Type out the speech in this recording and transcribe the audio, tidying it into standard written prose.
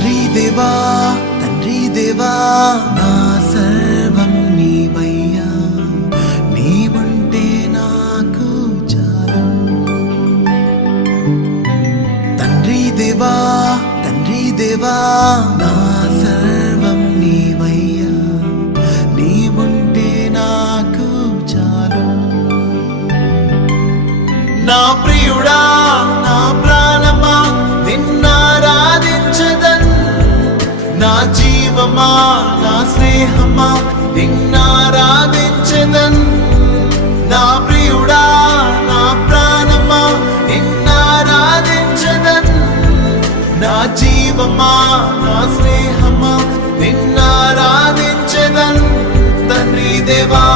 తండ్రి దేవా నా సర్వం నీవయ్యా, నీవుంటే నాకు చాలు. తండ్రి దేవా నా సర్వం నీవయ్యా, నీవుంటే నాకు చాలు. నా ప్రియుడా నా ప్రాణమా నిన్నారాధించదన్, నా జీవమా నా స్నేహమా నిన్నారాధించదన్. నా ప్రియుడా నా ప్రాణమా నిన్నారాధించదన్, నా జీవమా నా స్నేహమా నిన్నారాధించదన్. తండ్రి దేవా